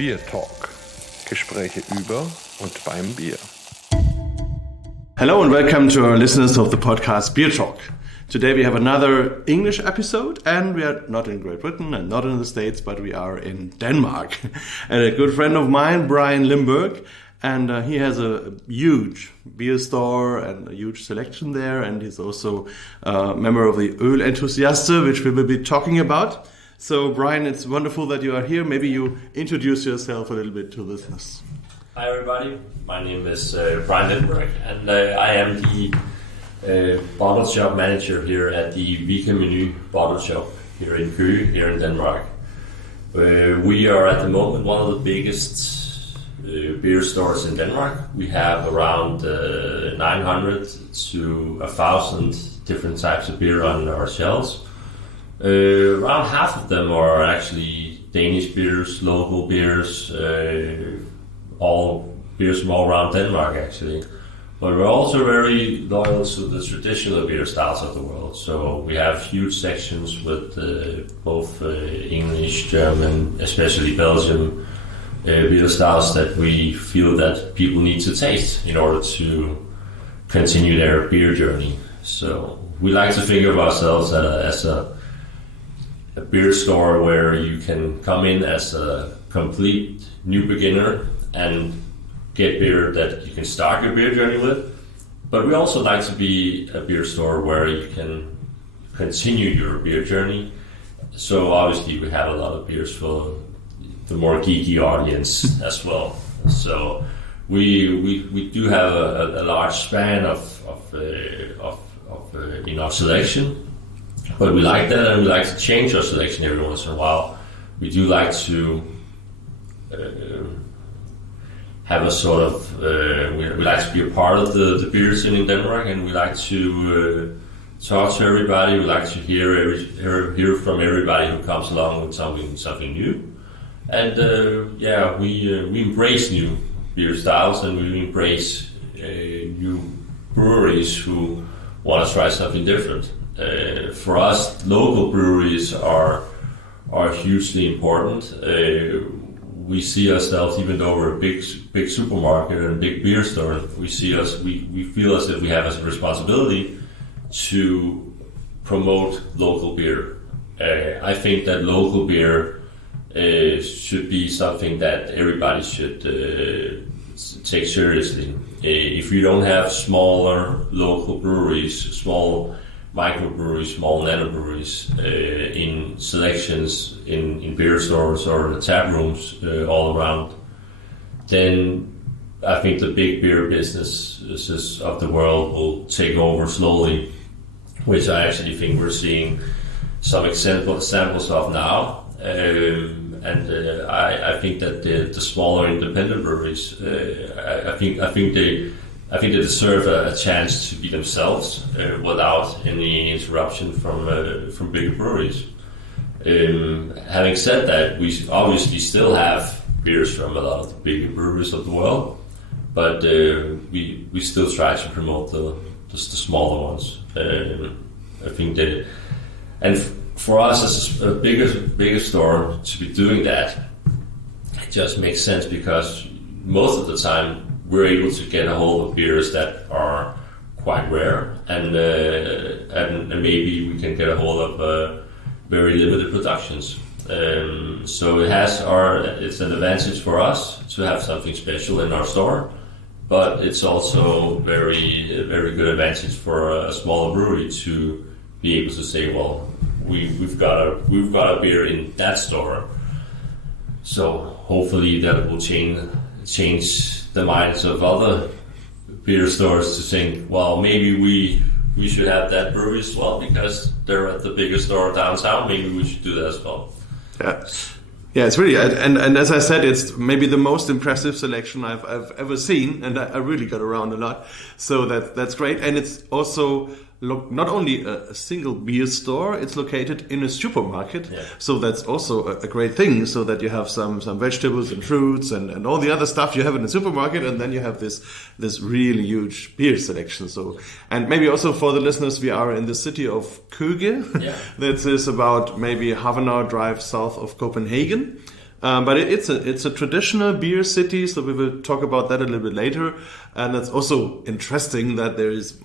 BierTalk. Gespräche über und beim Bier. Hello and welcome to our listeners of the podcast BierTalk. Today we have another English episode, and we are not in Great Britain and not in the States, but we are in Denmark. And a good friend of mine, Brian Lindberg, and he has a huge beer store and a huge selection there, and he's also a member of the Ølentusiaster, which we will be talking about. So Brian, it's wonderful that you are here. Maybe you introduce yourself a little bit to listeners. Hi everybody, my name is Brian Lindberg, and I am the bottle shop manager here at the Meny bottle shop here in Købe, here in Denmark. We are at the moment one of the biggest beer stores in Denmark. We have around 900 to 1,000 different types of beer on our shelves. Around half of them are actually Danish beers, local beers, all beers from all around Denmark actually. But we're also very loyal to the traditional beer styles of the world. So we have huge sections with both English, German, especially Belgian beer styles that we feel that people need to taste in order to continue their beer journey. So we like to think of ourselves as a beer store where you can come in as a complete new beginner and get beer that you can start your beer journey with. But we also like to be a beer store where you can continue your beer journey. So obviously we have a lot of beers for the more geeky audience as well. So we do have a large span of in our selection. But we like that, and we like to change our selection every once in a while. We do like to have a sort of, we like to be a part of the beer scene in Denmark, and we like to talk to everybody. We like to hear from everybody who comes along with something new. And we embrace new beer styles, and we embrace new breweries who want to try something different. For us, local breweries are hugely important. We see ourselves, even though we're a big supermarket and a big beer store, we feel as if we have a responsibility to promote local beer. I think that local beer should be something that everybody should take seriously. If you don't have smaller local breweries, small microbreweries, small nanobreweries in selections in beer stores or in the tap rooms all around, then I think the big beer businesses of the world will take over slowly, which I actually think we're seeing some examples of now. I think that the smaller independent breweries, I think they deserve a chance to be themselves without any interruption from bigger breweries. Having said that, we obviously still have beers from a lot of the bigger breweries of the world, but we still try to promote the smaller ones. I think that, and for us as a bigger store to be doing that, it just makes sense because most of the time we're able to get a hold of beers that are quite rare, and maybe we can get a hold of very limited productions. So it's an advantage for us to have something special in our store, but it's also very good advantage for a smaller brewery to be able to say, well, we've got a beer in that store. So hopefully that will change the minds of other beer stores to think, well, maybe we should have that brewery as well because they're at the biggest store downtown. Maybe we should do that as well. Yeah, it's really, and as I said, it's maybe the most impressive selection I've ever seen, and I really got around a lot. So that's great, and it's also not only a single beer store, it's located in a supermarket. Yeah. So that's also a great thing, so that you have some vegetables and fruits and all the other stuff you have in the supermarket, and then you have this really huge beer selection. So, and maybe also for the listeners, we are in the city of Købe. Yeah. That is about maybe half an hour drive south of Copenhagen. But it's a traditional beer city, so we will talk about that a little bit later. And it's also interesting that there is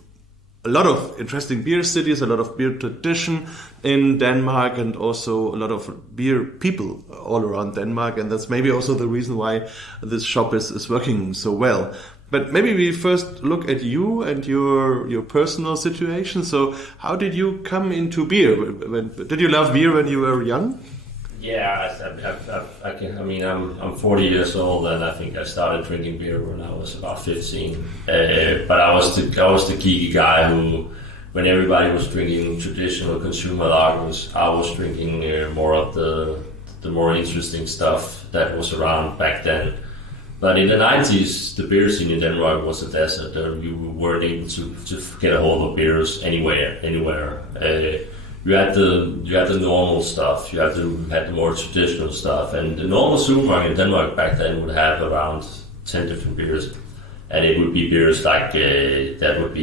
a lot of interesting beer cities, a lot of beer tradition in Denmark, and also a lot of beer people all around Denmark. And that's maybe also the reason why this shop is working so well. But maybe we first look at you and your personal situation. So how did you come into beer? Did you love beer when you were young? Yeah, I mean, I'm 40 years old, and I think I started drinking beer when I was about 15. But I was the geeky guy who, when everybody was drinking traditional consumer lagers, I was drinking more of the more interesting stuff that was around back then. But in the 90s, the beer scene in Denmark was a desert. You weren't able to get a hold of beers anywhere. You had the normal stuff. You had the more traditional stuff. And the normal supermarket in Denmark back then would have around 10 different beers, and it would be beers like it would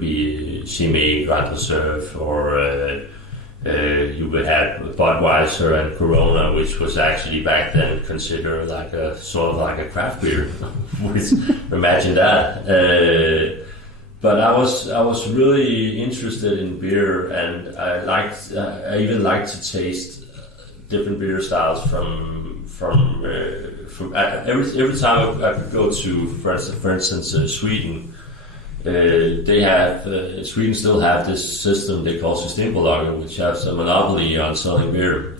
be Meny, Grand Reserve, or you would have Budweiser and Corona, which was actually back then considered like a sort of like a craft beer. Imagine that. But I was really interested in beer, and I even liked to taste different beer styles from every time I could go to, for instance, Sweden. Sweden still have this system they call Systembolaget, which has a monopoly on selling beer,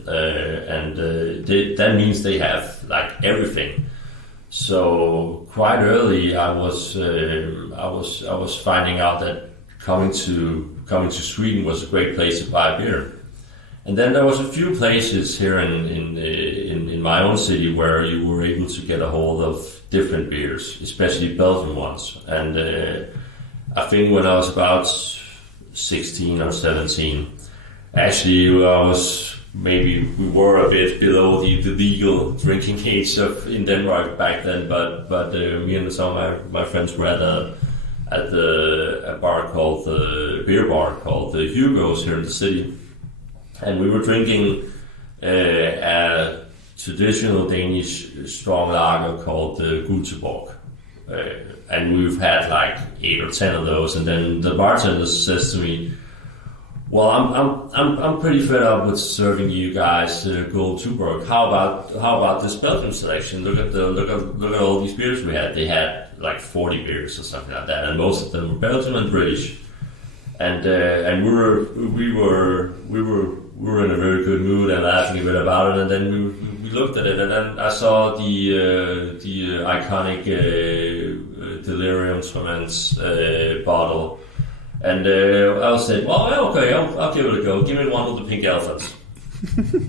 and that means they have like everything. So quite early, I was finding out that coming to Sweden was a great place to buy beer. And then there was a few places here in my own city where you were able to get a hold of different beers, especially Belgian ones. And I think when I was about 16 or 17, actually we were a bit below the legal drinking age in Denmark back then. But me and some of my friends were at a bar called the beer bar called the Hugo's here in the city, and we were drinking a traditional Danish strong lager called the Göteborg. And we've had like 8 or 10 of those, and then the bartender says to me, "Well, I'm pretty fed up with serving you guys Göteborg. How about this Belgian selection? Look at all these beers we had. They had like 40 beers or something like that, and most of them were Belgian and British. And we were in a very good mood and laughing a bit about it. And then we looked at it, and then I saw the iconic Delirium Tremens bottle, and I said, well, okay, I'll give it a go. Give me one with the pink elephants.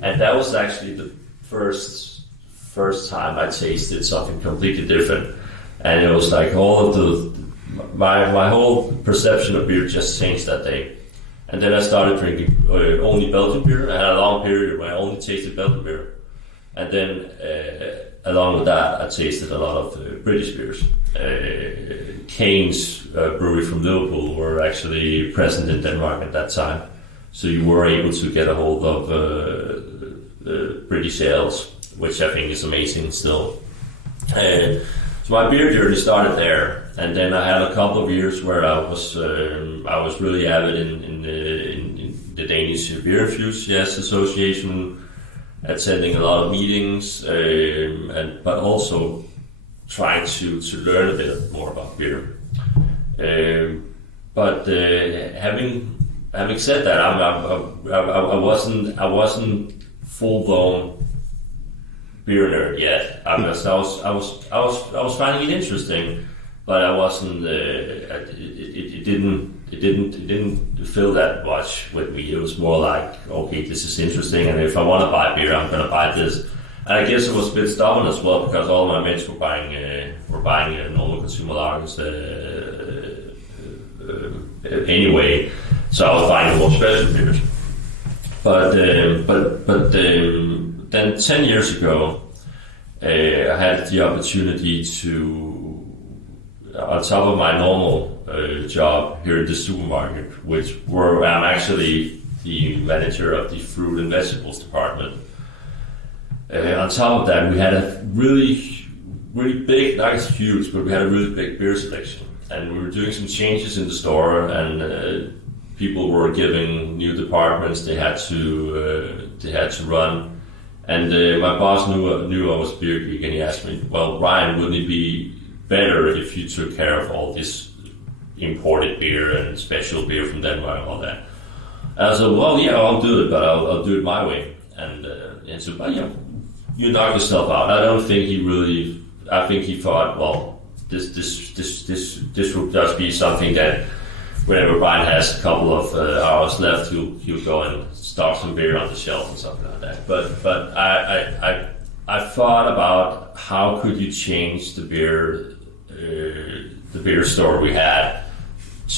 And that was actually the first time I tasted something completely different, and it was like all of my whole perception of beer just changed that day. And then I started drinking only Belgian beer. I had a long period where I only tasted Belgian beer. And then along with that, I tasted a lot of British beers. Kane's brewery from Liverpool were actually present in Denmark at that time. So you were able to get a hold of British ales, which I think is amazing still. So my beer journey started there. And then I had a couple of years where I was really avid in the Danish Beer Enthusiasts Association, attending a lot of meetings, but also trying to learn a bit more about beer. But having said that, I wasn't full blown beer nerd yet. I was finding it interesting. But I wasn't. It didn't feel that much with me. It was more like, okay, this is interesting, and if I want to buy beer, I'm going to buy this. And I guess it was a bit stubborn as well, because all my mates were buying normal consumer lagers anyway. So I was buying more special beers. But then 10 years ago, I had the opportunity to, on top of my normal job here in the supermarket, where I'm actually the manager of the fruit and vegetables department, On top of that, we had a really big, not as huge, but we had a really big beer selection. And we were doing some changes in the store, and people were giving new departments they had to run. And my boss knew I was a beer geek, and he asked me, "Well, Ryan, wouldn't it be better if you took care of all this imported beer and special beer from Denmark and all that?" And I said, "Well, yeah, I'll do it, but I'll do it my way." And so, "Well, yeah, you knock yourself out." I don't think he really. I think he thought, well, this will just be something that whenever Brian has a couple of hours left, he'll go and stock some beer on the shelf and something like that. But I thought about how could you change the beer store we had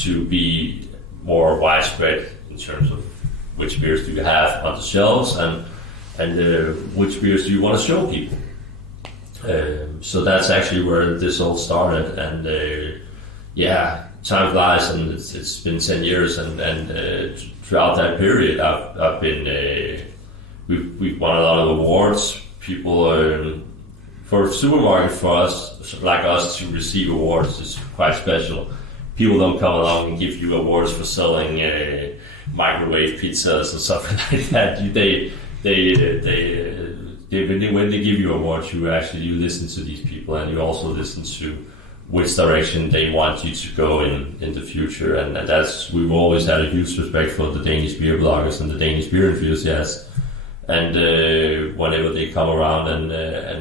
to be more widespread in terms of which beers do you have on the shelves and which beers do you want to show people. So that's actually where this all started, and time flies, and it's been 10 years, and throughout that period, I've been we've won a lot of awards. People for a supermarket, for us like us to receive awards is quite special. People don't come along and give you awards for selling microwave pizzas or something like that. When they give you awards, you listen to these people, and you also listen to which direction they want you to go in the future. And we've always had a huge respect for the Danish beer bloggers and the Danish beer enthusiasts. And whenever they come around and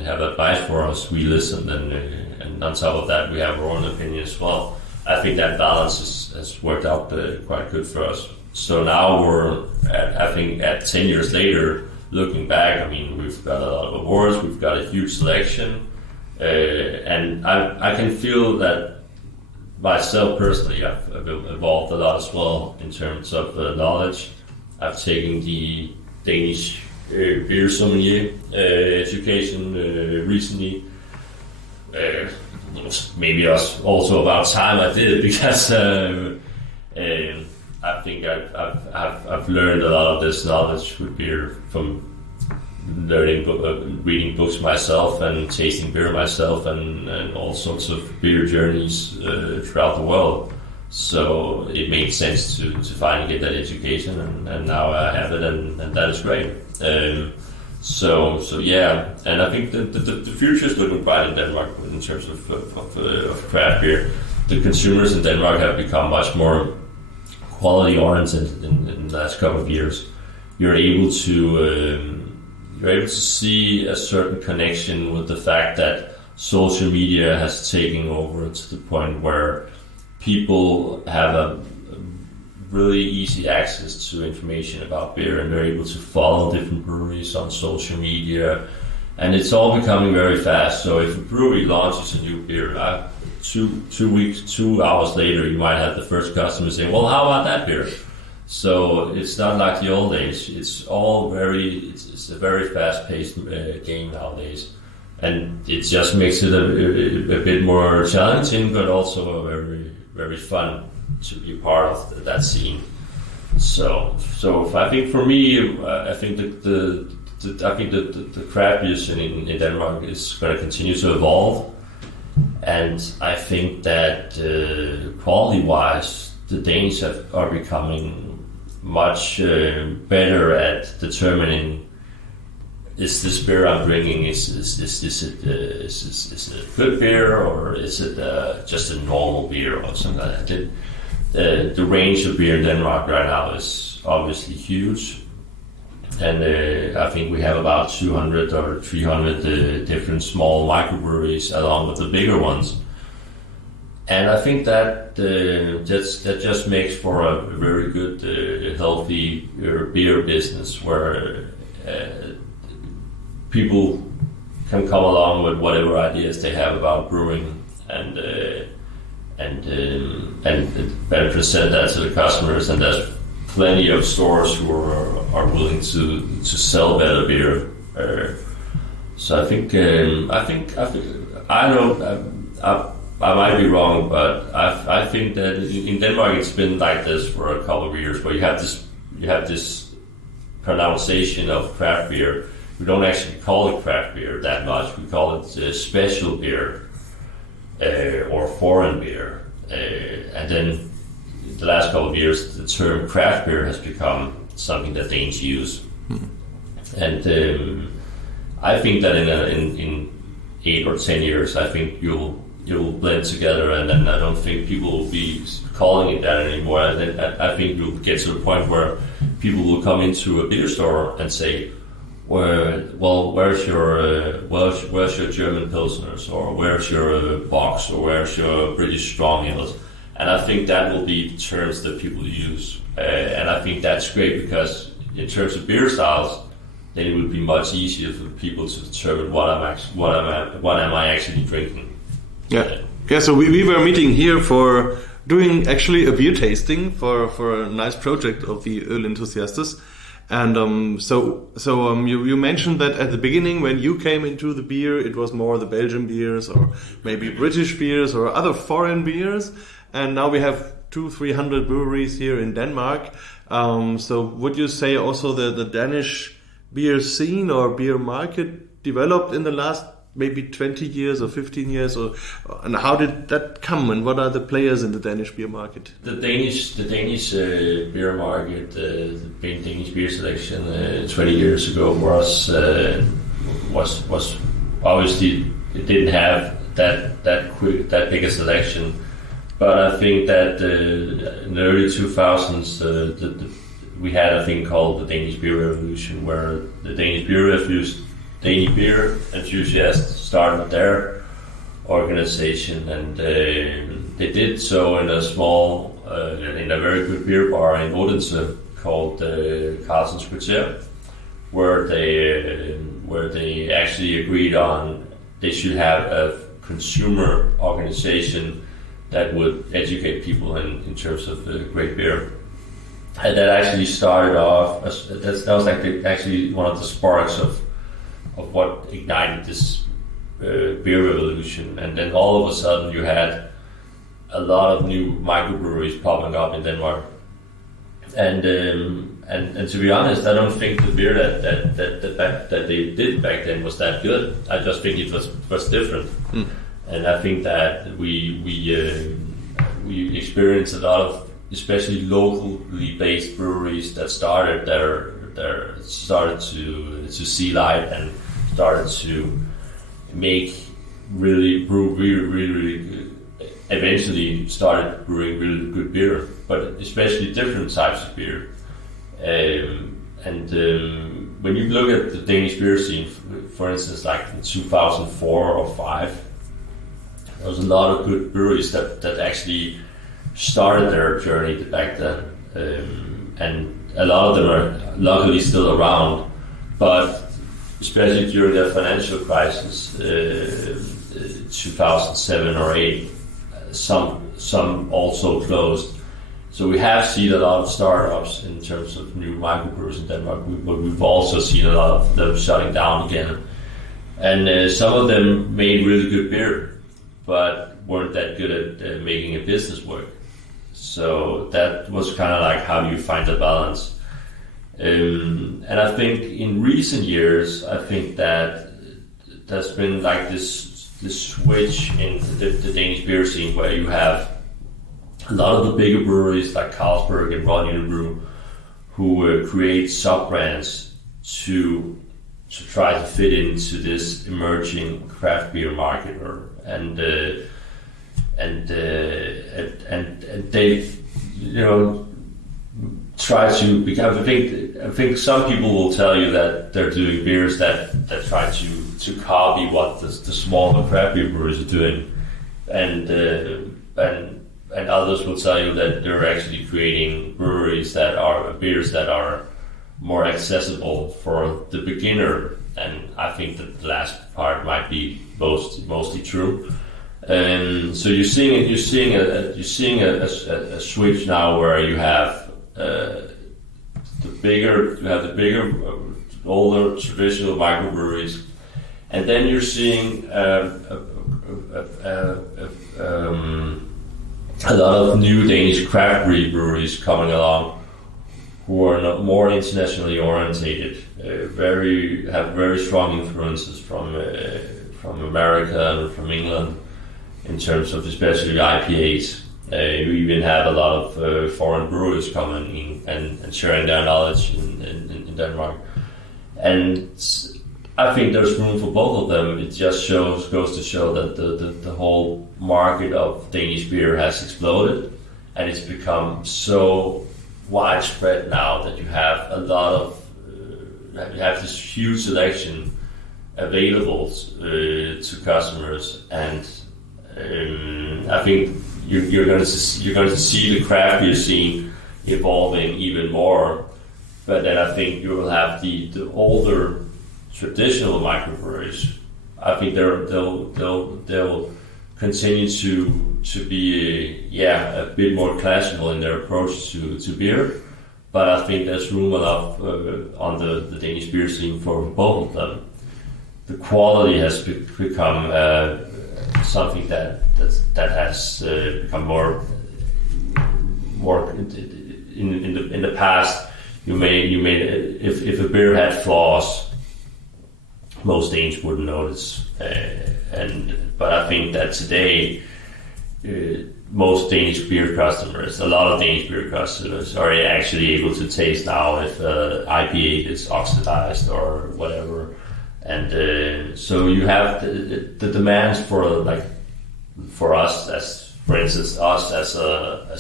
have advice for us, we listen. And on top of that, we have our own opinion as well. I think that balance has worked out quite good for us. So now we're at 10 years later. Looking back, I mean, we've got a lot of awards, we've got a huge selection, and I can feel that myself personally, I've evolved a lot as well in terms of knowledge. I've taken the Danish beer sommelier education recently. Maybe also about time I did it, because I think I've learned a lot of this knowledge with beer from reading books myself and tasting beer myself, and all sorts of beer journeys throughout the world. So it made sense to finally get that education, and now I have it, and that is great. So yeah, and I think the future is looking bright in Denmark in terms of craft beer. The consumers in Denmark have become much more quality oriented in the last couple of years. You're able to see a certain connection with the fact that social media has taken over to the point where people have a really easy access to information about beer, and they're able to follow different breweries on social media, and it's all becoming very fast. So if a brewery launches a new beer, 2 hours later, you might have the first customer say, "Well, how about that beer?" So it's not like the old days. It's a very fast-paced game nowadays, and it just makes it a bit more challenging, but also very, very fun to be part of that scene. So I think for me, I think the craft beer scene in Denmark is going to continue to evolve. And I think that quality-wise, the Danes are becoming much better at determining, is this beer I'm drinking, is it a good beer, or is it just a normal beer or something like that. The range of beer in Denmark right now is obviously huge. And I think we have about 200 or 300 different small microbreweries along with the bigger ones. And I think that just makes for a very good, healthy beer business where people can come along with whatever ideas they have about brewing and present that to the customers. And there's plenty of stores who are willing to sell better beer. So I think I might be wrong, but I think that in Denmark it's been like this for a couple of years, where you have this pronunciation of craft beer we don't actually call it craft beer that much. We call it special beer or foreign beer. And then the last couple of years, the term craft beer has become something that Danes use. And I think that in 8 or 10 years, I think you'll blend together, and then I don't think people will be calling it that anymore. I think you'll get to the point where people will come into a beer store and say, where's your German Pilsners, or where's your Box, or where's your British Strong Ales? And I think that will be the terms that people use. And I think that's great, because in terms of beer styles, then it would be much easier for people to determine what am I actually drinking. Yeah. So we were meeting here for doing actually a beer tasting for a nice project of the Ølentusiasters. And so you mentioned that at the beginning, when you came into the beer, it was more the Belgian beers or maybe British beers or other foreign beers. And now we have 200-300 breweries here in Denmark. So would you say also the Danish beer scene or beer market developed in the last maybe 20 years or 15 years, and how did that come, and what are the players in the Danish beer market? The Danish beer market, the Danish beer selection 20 years ago was obviously, it didn't have that big a selection, but I think that in the early 2000s we had a thing called the Danish Beer Revolution, where the Danish Beer Enthusiasts started their organization, and they did so in a very good beer bar in Odense called Carlsens Kvarter, where they actually agreed on they should have a consumer organization that would educate people in terms of great beer. And that actually started off that was actually one of the sparks of what ignited this beer revolution. And then all of a sudden you had a lot of new microbreweries popping up in Denmark. And to be honest, I don't think the beer that they did back then was that good. I just think it was different. And I think that we experienced a lot of, especially locally based breweries that started to see light and started to brew really good, eventually started brewing really good beer, but especially different types of beer. When you look at the Danish beer scene, for instance, like in 2004 or 5, there was a lot of good breweries that actually started their journey back then, and a lot of them are luckily still around, but especially during the financial crisis, 2007 or 8, some also closed. So we have seen a lot of startups in terms of new microbrews in Denmark, but we've also seen a lot of them shutting down again. And some of them made really good beer, but weren't that good at making a business work. So that was kind of like how you find the balance. And I think in recent years, I think that there's been like this switch in the Danish beer scene, where you have a lot of the bigger breweries like Carlsberg and Royal Brew, who create sub-brands to try to fit into this emerging craft beer market, and they, try to become. I think some people will tell you that they're doing beers that try to copy what the smaller craft beer breweries are doing, and others will tell you that they're actually creating beers that are more accessible for the beginner. And I think that the last part might be mostly true. And so you're seeing a switch now, where you have the bigger, older traditional microbreweries, and then you're seeing a lot of new Danish craft breweries coming along, who are not more internationally orientated, have very strong influences from America and from England in terms of especially IPAs. We even have a lot of foreign brewers coming in and sharing their knowledge in Denmark. And I think there's room for both of them. It just goes to show that the whole market of Danish beer has exploded, and it's become so widespread now that you have a lot of you have this huge selection available to customers, and I think you're going to see the craft beer scene evolving even more. But then I think you will have the older traditional microbreweries. I think they'll continue to be a bit more classical in their approach to beer. But I think there's room enough on the Danish beer scene for both of them. The quality has become something that has become more in the past. You made if a beer had flaws, most Danes wouldn't notice. But I think that today, most Danish beer customers, a lot of Danish beer customers, are actually able to taste now if IPA is oxidized or whatever. And so you have the demands for us, as for instance us as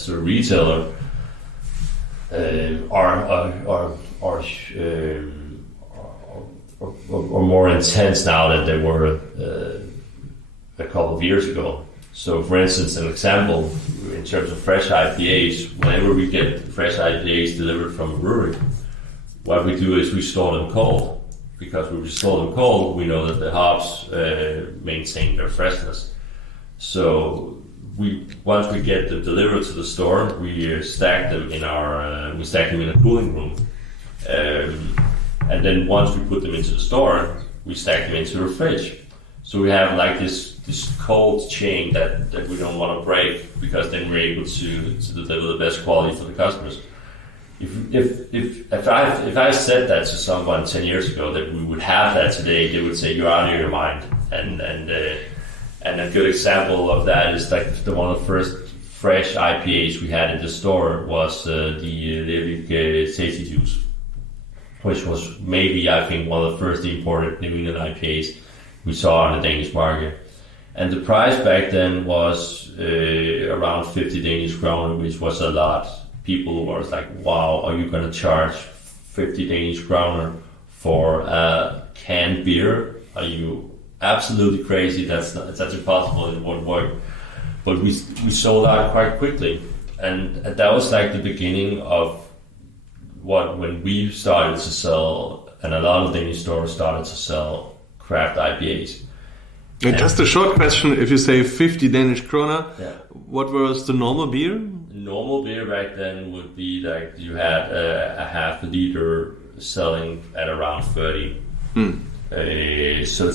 a retailer, are more intense now than they were a couple of years ago. So, for instance, an example in terms of fresh IPAs, whenever we get fresh IPAs delivered from a brewery, what we do is we store them cold. Because when we store them cold, we know that the hops maintain their freshness. So once we get them delivered to the store, we stack them in a cooling room, and then once we put them into the store, we stack them into a fridge. So we have like this cold chain that we don't want to break, because then we're able to deliver the best quality for the customers. If I said that to someone 10 years ago that we would have that today, they would say you're out of your mind. And a good example of that is like one of the first fresh IPAs we had in the store was the Levik Tasty Juice, which was maybe, I think, one of the first imported New England IPAs we saw on the Danish market. And the price back then was around 50 Danish kroner, which was a lot. People were like, wow, are you going to charge 50 Danish kroner for a canned beer? Are you absolutely crazy? That's impossible. It won't work. But we sold out quite quickly. And that was like the beginning of when we started to sell, and a lot of Danish stores started to sell craft IPAs. And just a short question, if you say 50 Danish kroner, what was the normal beer? Normal beer back then would be like you had a half a liter selling at around 30. So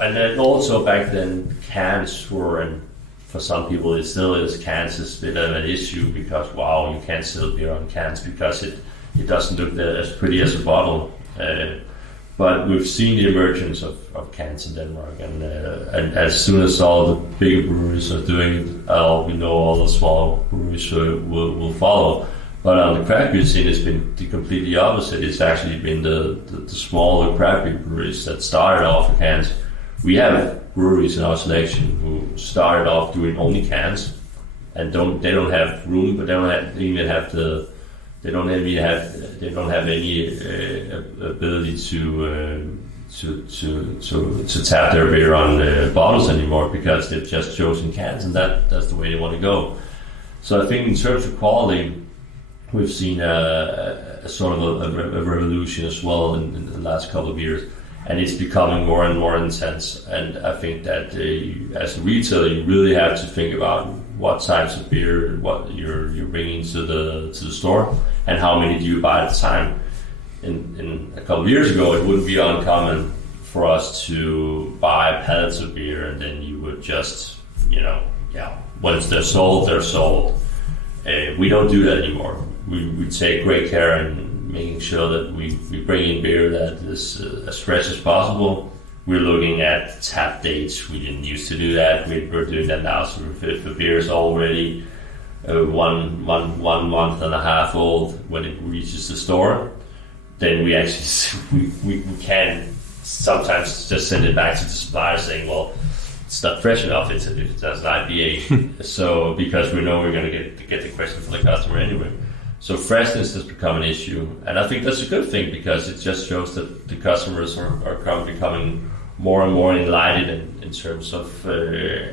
and then also back then cans were, and for some people it still is, cans is a bit of an issue because you can't sell beer on cans because it doesn't look as pretty as a bottle. But we've seen the emergence of cans in Denmark, and as soon as all the bigger breweries are doing it, we know all the smaller breweries will follow. But on the craft beer scene, it's been the completely opposite. It's actually been the smaller craft beer breweries that started off with cans. We have breweries in our selection who started off doing only cans, and they don't have room, but they don't have any ability to tap their beer on bottles anymore, because they've just chosen cans, and that's the way they want to go. So I think in terms of quality, we've seen a sort of a revolution as well in the last couple of years, and it's becoming more and more intense. And I think that as a retailer, you really have to think about what types of beer what you're bringing to the store, and how many do you buy at a time. In a couple of years ago, it wouldn't be uncommon for us to buy pallets of beer, and then you would just, once they're sold, they're sold. We don't do that anymore. we take great care in making sure that we bring in beer that is as fresh as possible. We're looking at tap dates. We didn't used to do that. We're doing that now. So if the beer is already 1 month and a half old when it reaches the store, then we actually we can sometimes just send it back to the supplier saying, well, it's not fresh enough. It's an IPA. So because we know we're going to get the question from the customer anyway. So freshness has become an issue, and I think that's a good thing because it just shows that the customers are becoming more and more enlightened in terms of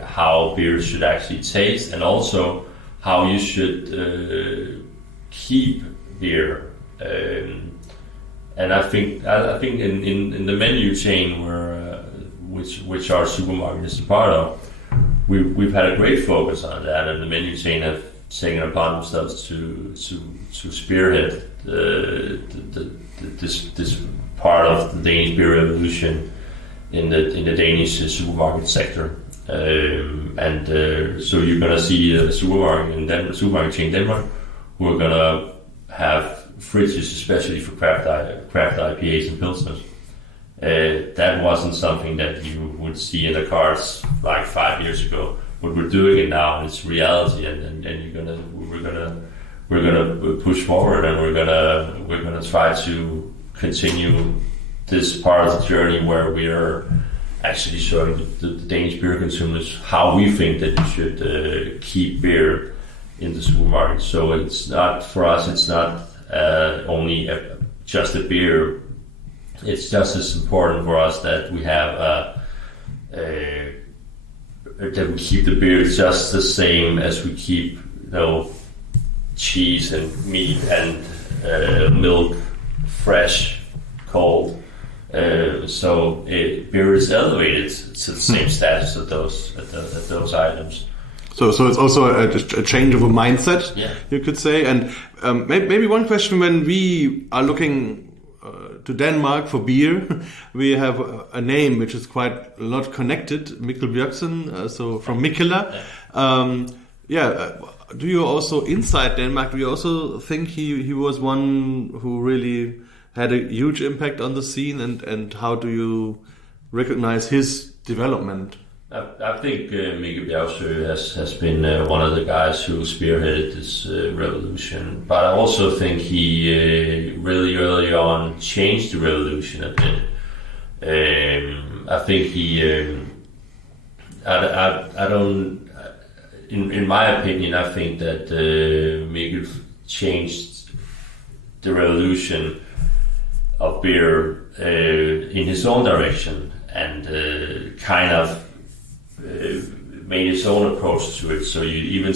how beer should actually taste, and also how you should keep beer. And I think in the menu chain which our supermarket is a part of, we've had a great focus on that, and the menu chain have taken it upon themselves to spearhead this part of the Danish beer revolution in the Danish supermarket sector. So you're gonna see a supermarket chain in Denmark who are gonna have fridges especially for craft IPAs and pilsners. That wasn't something that you would see in the cards like 5 years ago. But we're doing it now, and it's reality, and we're gonna push forward, and we're gonna try to continue this part of the journey where we are actually showing the Danish beer consumers how we think that you should keep beer in the supermarket. So it's not for us. It's not only just a beer. It's just as important for us that we have that we keep the beer just the same as we keep, cheese and meat and milk fresh, cold. So beer is elevated to the same status of those items. So it's also a change of a mindset, yeah, you could say. And maybe one question: when we are looking to Denmark for beer, we have a name which is quite a lot connected, Mikkel Bjørksen, so from Mikkela. Do you also, inside Denmark, do you also think he was one who really had a huge impact on the scene, and how do you recognize his development? I think Mikkel Bjørksen has been one of the guys who spearheaded this revolution, but I also think he really early on changed the revolution a bit. I think he, I don't, in my opinion, I think that Mikkel changed the revolution of beer in his own direction, and kind of made his own approach to it. So you even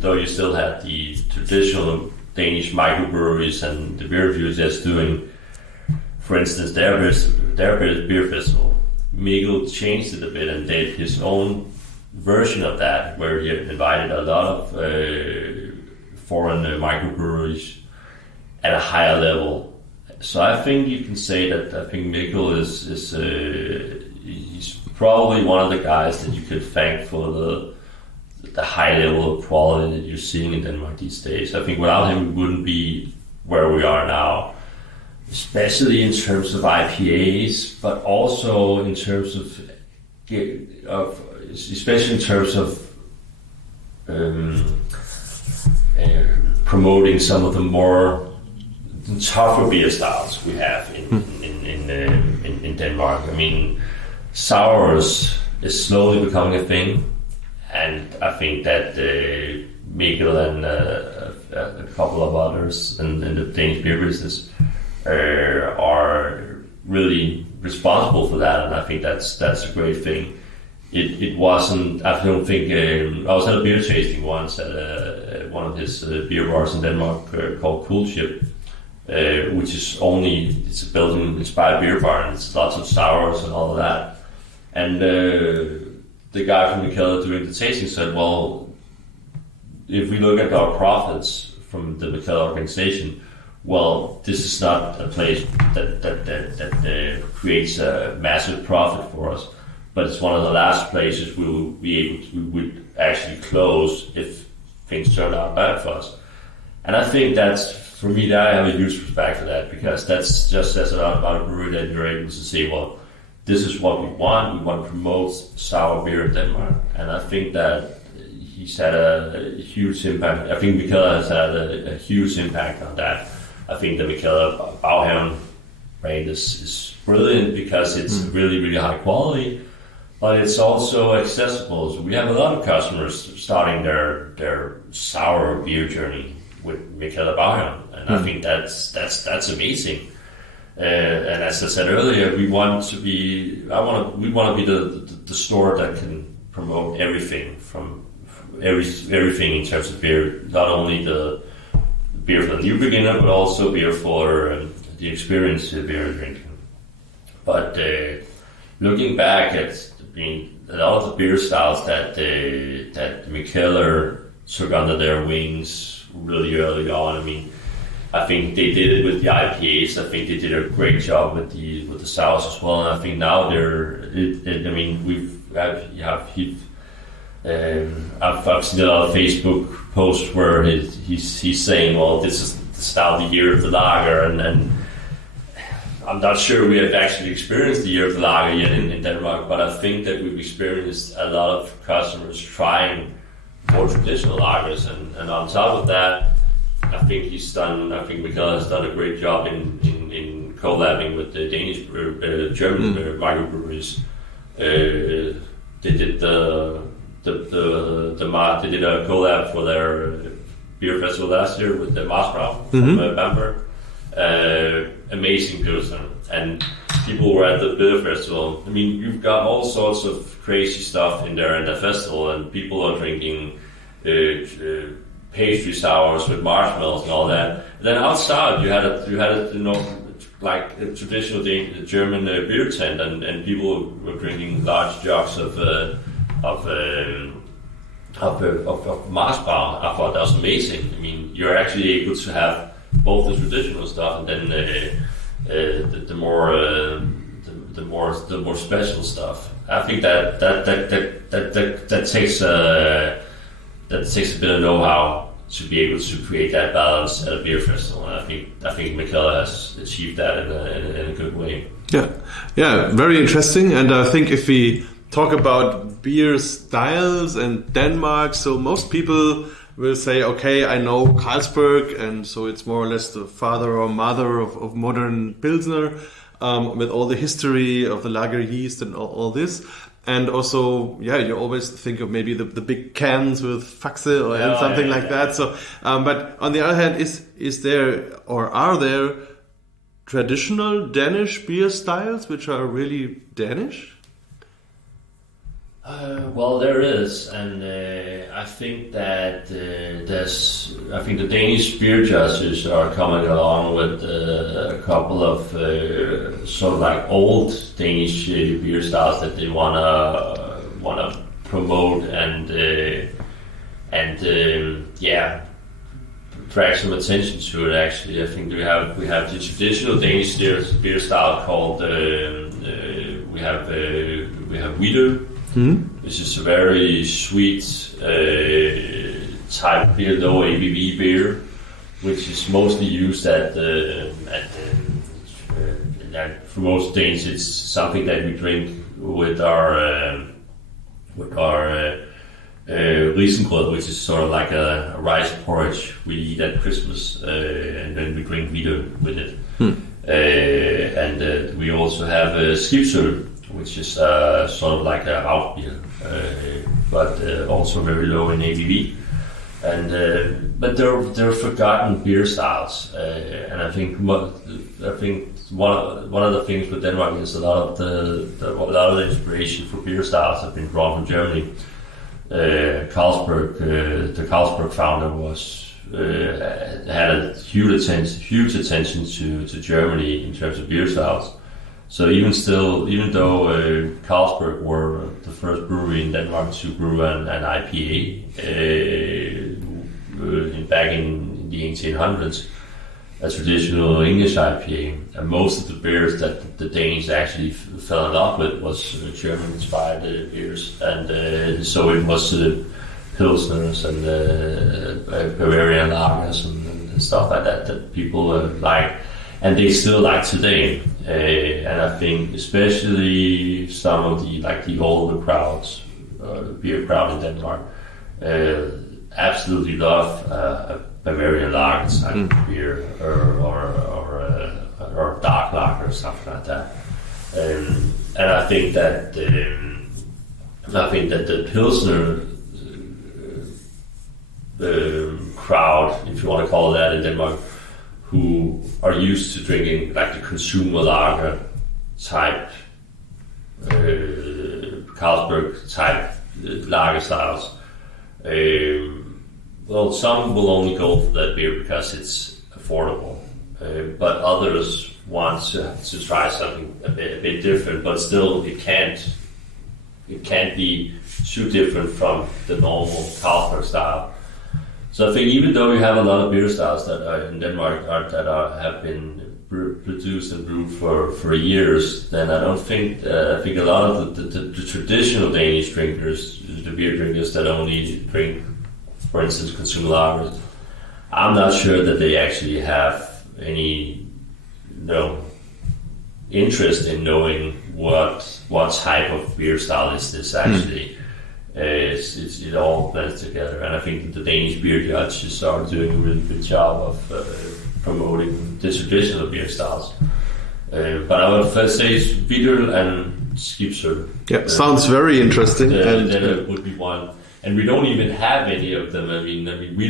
though you still had the traditional Danish microbreweries and the beer enthusiasts doing, for instance, their beer festival, Mikkel changed it a bit and did his own version of that, where he invited a lot of foreign microbreweries at a higher level. So I think you can say that I think Mikkel is he's probably one of the guys that you could thank for the high level of quality that you're seeing in Denmark these days. I think without him, we wouldn't be where we are now, especially in terms of IPAs, but also in terms of especially in terms of promoting some of the more tougher beer styles we have in Denmark. I mean, sours is slowly becoming a thing, and I think that Mikkel and a couple of others in the Danish beer business are really responsible for that, and I think that's a great thing. It wasn't. I don't think. I was at a beer tasting once at one of his beer bars in Denmark called Cool Ship, which is it's a Belgian-inspired beer bar, and it's lots of sours and all of that. And the guy from Mikkela doing the tasting said, well, if we look at our profits from the Mikkela organization, well, this is not a place that creates a massive profit for us, but it's one of the last places we would actually close if things turned out bad for us. And I think that's, for me, I have a huge respect for that, because that's just says a lot about a brewery that you're able to say, well, this is what we want to promote sour beer in Denmark. And I think that he's had a huge impact. I think Michaela has had a huge impact on that. I think the Michaela Bauherren brand is brilliant because it's really, really high quality, but it's also accessible. So we have a lot of customers starting their sour beer journey with Michaela Bauherren, and I think that's amazing. And as I said earlier, we want to be the store that can promote everything from everything in terms of beer, not only the beer for the new beginner, but also beer for the experienced beer drinking. But looking back at, a lot of the beer styles that Michaela took under their wings really early on. I think they did it with the IPAs. I think they did a great job with the sours as well. And I think now I've seen a lot of Facebook posts where he's saying, well, this is the style of the year of the lager, and I'm not sure we have actually experienced the year of the lager yet in Denmark, but I think that we've experienced a lot of customers trying more traditional lagers, and on top of that, I think Michaela has done a great job in collabing with the Danish, German microbreweries. They did they did a collab for their beer festival last year with the Marsbrau from Bamberg. Amazing pilsner, and people were at the beer festival. You've got all sorts of crazy stuff in there at the festival, and people are drinking pastry sours with marshmallows and all that. And then outside, you had like a traditional German beer tent, and people were drinking large jugs of Marsbrau. I thought that was amazing. You're actually able to have both the traditional stuff and then the more special stuff. I think that takes a bit of know-how to be able to create that balance at a beer festival, and I think Michaela has achieved that in a good way. Yeah, very interesting. And I think if we talk about beer styles and Denmark, so most people will say, okay, I know Carlsberg, and so it's more or less the father or mother of modern Pilsner, with all the history of the lager yeast and all this. And also, you always think of maybe the big cans with Faxe or something like that. So, but on the other hand, is there, or are there traditional Danish beer styles which are really Danish? Well, there is, and I think that the Danish beer judges are coming along with a couple of sort of like old Danish beer styles that they wanna promote and drag some attention to it. Actually, I think we have the traditional Danish beer style called we have Købe. Which is a very sweet type beer, low ABV beer, which is mostly used for most Danes. It's something that we drink with our risengrød, which is sort of like a rice porridge we eat at Christmas, and then we drink Købe with it. And we also have skibsøl, which is sort of like a house beer, but also very low in ABV. And but they're forgotten beer styles, and I think one of the things with Denmark is a lot of the inspiration for beer styles have been drawn from Germany. Carlsberg, the Carlsberg founder had a huge attention to Germany in terms of beer styles. So even though Carlsberg were the first brewery in Denmark to brew an IPA back in the 1800s, a traditional English IPA, and most of the beers that the Danes actually fell in love with was German-inspired beers, and so it was pilsners and Bavarian lagers and stuff like that people like, and they still like today. And I think especially some of the older crowds, beer crowd in Denmark, absolutely love Bavarian lagers type beer or dark lager or something like that. And I think that the Pilsner crowd, if you want to call it that, in Denmark, who are used to drinking like the consumer lager type, Carlsberg type lager styles. Well, some will only go for that beer because it's affordable, but others want to try something a bit different. But still, it can't be too different from the normal Carlsberg style. So I think even though we have a lot of beer styles that are in Denmark have been produced and brewed for years, then I don't think I think a lot of the traditional Danish drinkers, the beer drinkers that only drink, for instance, consumer lagers, I'm not sure that they actually have any interest in knowing what type of beer style is this actually. It all blends together, and I think that the Danish beer judges are doing a really good job of promoting the traditional beer styles. But I would first say Vidøl and Skibsøl. Yeah, sounds very interesting. Then it would be one, and we don't even have any of them. I mean, we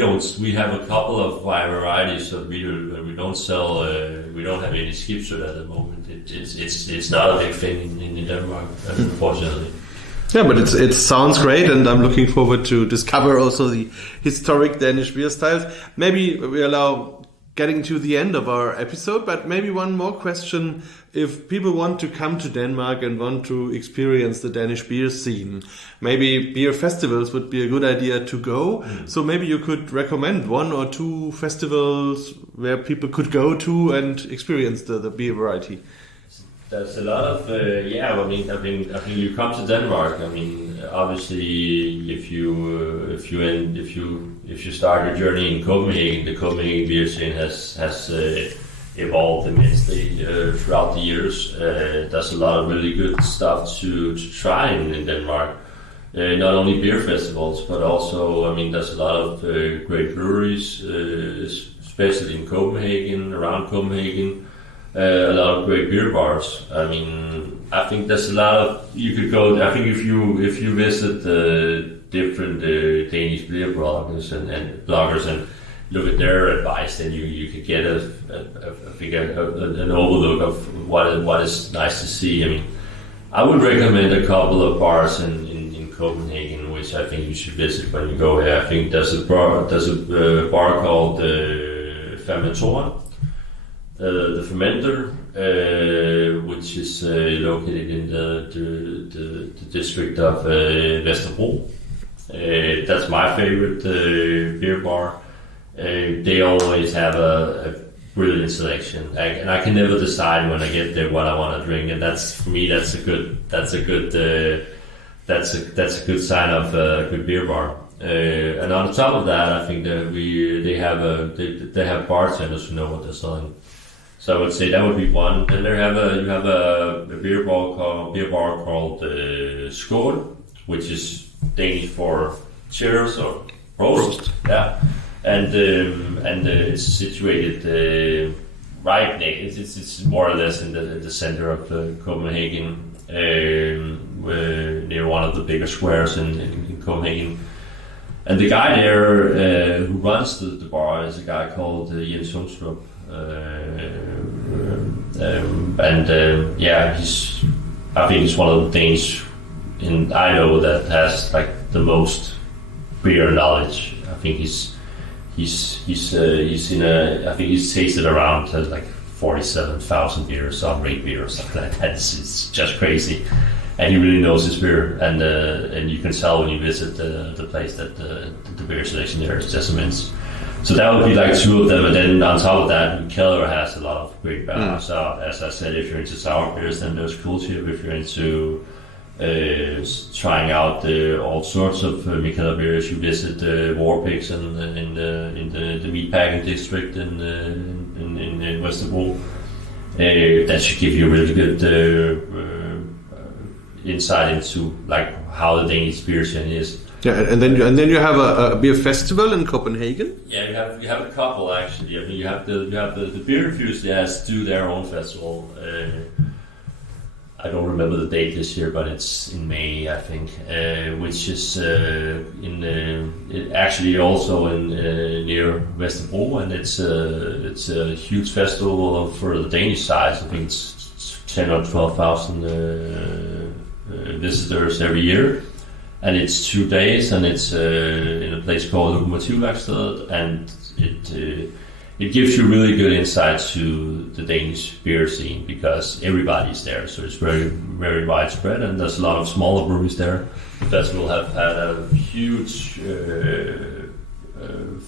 have a couple of varieties of Vidøl, but we don't sell. We don't have any Skibsøl at the moment. It's not a big thing in Denmark, unfortunately. Yeah, but it sounds great, and I'm looking forward to discover also the historic Danish beer styles. Maybe we allow getting to the end of our episode, but maybe one more question. If people want to come to Denmark and want to experience the Danish beer scene, maybe beer festivals would be a good idea to go. So maybe you could recommend one or two festivals where people could go to and experience the beer variety. There's a lot of I think you come to Denmark. I mean, obviously, if you start your journey in Copenhagen, the Copenhagen beer scene has evolved immensely throughout the years. There's a lot of really good stuff to try in Denmark. Not only beer festivals, but also, I mean, there's a lot of great breweries, especially in Copenhagen, around Copenhagen. A lot of great beer bars. I mean, I think there's a lot of you could go. I think if you visit the different Danish beer bloggers and look at their advice, then you could get an overlook of what is nice to see. I mean, I would recommend a couple of bars in Copenhagen, which I think you should visit when you go here. I think there's a bar called Fermentoren. The fermenter, which is located in the district of Vesterbro. That's my favorite beer bar. They always have a brilliant selection, and I can never decide when I get there what I want to drink, and that's for me. That's a good sign of a good beer bar. And on top of that, I think that they have bartenders who know what they're selling. So I would say that would be one. Then you have a beer bar called Skål, which is Danish for cheers or roast. Yeah, and it's situated right next. It's more or less in the center of Copenhagen, near one of the bigger squares in Copenhagen. And the guy there who runs the bar is a guy called Jens Sundstrup. I think he's one of the Danes I know that has like the most beer knowledge. I think he's tasted around like 47,000 beers on rate beer or something like that. It's just crazy, and he really knows his beer, and you can tell when you visit the place that the beer selection there is just immense. So that would be like two of them, and then on top of that, Keller has a lot of great beers. So as I said, if you're into sour beers, then there's Cool Chip. If you're into trying out all sorts of Mikkeller beers. You visit Warpix in the meatpacking district in Westerbro. That should give you a really good insight into like how the Danish beer scene is. Yeah, and then you have a beer festival in Copenhagen. Yeah, you have a couple actually. I mean, you have the beer enthusiasts do their own festival. I don't remember the date this year, but it's in May, I think, which is actually also in near Westerbro, and it's a huge festival for the Danish size. I think it's 10 or 12,000 visitors every year, and it's 2 days, and it's in a place called Lokomotivværkstedet, and it gives you really good insight to the Danish beer scene because everybody's there, so it's very, very widespread, and there's a lot of smaller breweries there. The festival have had a huge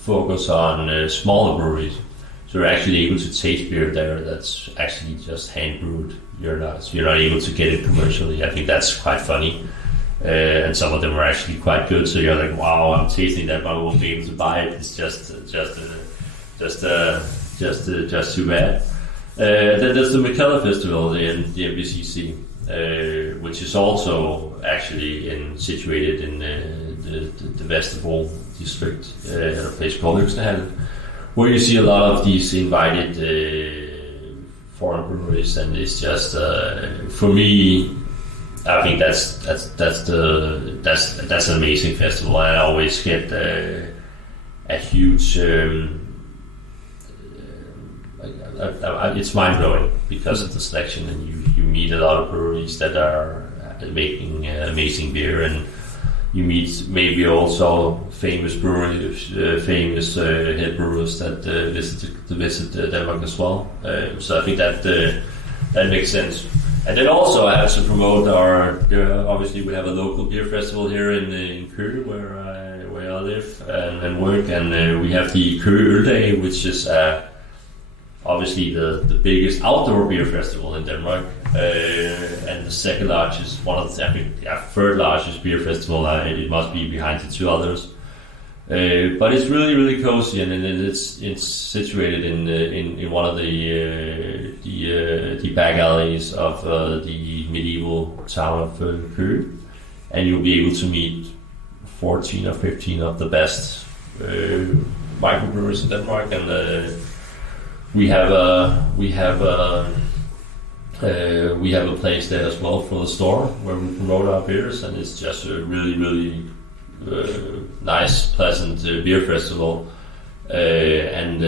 focus on smaller breweries, so you're actually able to taste beer there that's actually just hand brewed. You're not able to get it commercially. I think that's quite funny, and some of them are actually quite good. So you're like, wow, I'm tasting that, but I won't be able to buy it. It's just too bad. Then there's the Mikkeller Festival in the MBCC, which is also actually situated in the Vesterbro district at a place called Øksnehallen, where you see a lot of these invited foreign breweries, and it's just for me, I think that's an amazing festival. I always get a huge. It's mind-blowing because of the selection, and you meet a lot of breweries that are making amazing beer, and you meet maybe also famous breweries, famous head brewers that visit Denmark as well. So I think that makes sense. And then also I have to promote obviously we have a local beer festival here in Købe where I live and work, and we have the Købe Øldag, which is obviously the biggest outdoor beer festival in Denmark, and the second largest, third largest beer festival. It must be behind the two others, but it's really, really cozy, and it's situated in one of the back alleys of the medieval town of Købe, and you'll be able to meet 14 or 15 of the best microbrewers in Denmark, and we have a place there as well for the store where we promote our beers, and it's just a really, really nice, pleasant beer festival, and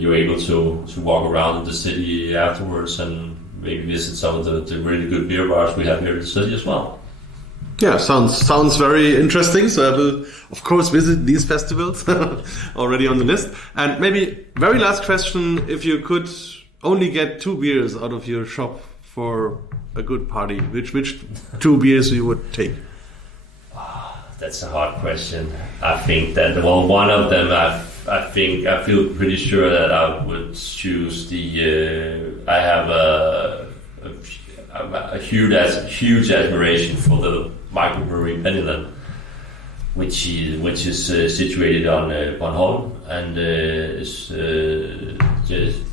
you're able to walk around the city afterwards and maybe visit some of the really good beer bars we have here in the city as well. Yeah, sounds very interesting. So I will, of course, visit these festivals already on the list. And maybe very last question: if you could only get 2 beers out of your shop for a good party, which 2 beers you would take? That's a hard question. I think that one of them, I feel pretty sure that I would choose I have a huge admiration for the microbrewery Belgian, which is situated on Bornholm, and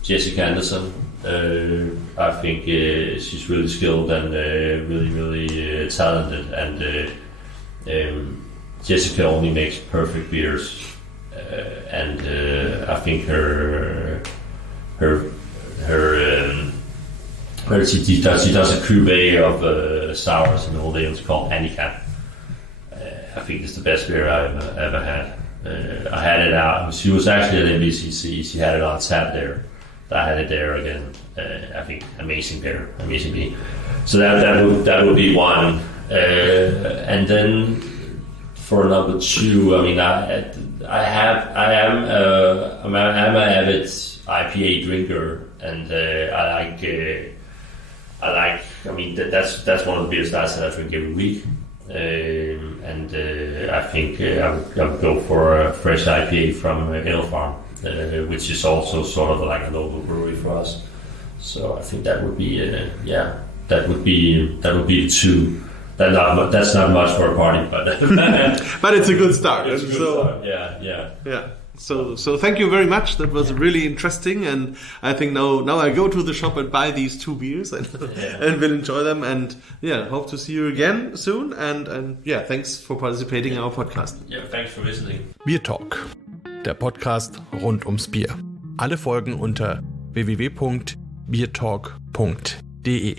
Jessica Anderson. I think she's really skilled and really talented, and Jessica only makes perfect beers, and I think she does a Købe of sours and old ales called Handicap. I think it's the best beer I've ever had. I had it out. She was actually at MBCC. She had it on tap there. I had it there again. I think amazing beer. So that would be one. And then for number 2, I mean, I'm an avid IPA drinker, and I mean that's one of the beers that I drink every week, and I think I would go for a fresh IPA from Ale Farm, which is also sort of like a local brewery for us. So I think that would be that would be the two. That's not much for a party, but but it's a good start. It's a good start. Yeah. So thank you very much. That was really interesting, and I think now I go to the shop and buy these 2 beers and will enjoy them. And hope to see you again soon. And thanks for participating in our podcast. Yeah, thanks for listening. BierTalk, der Podcast rund ums Bier. Alle Folgen unter www.biertalk.de.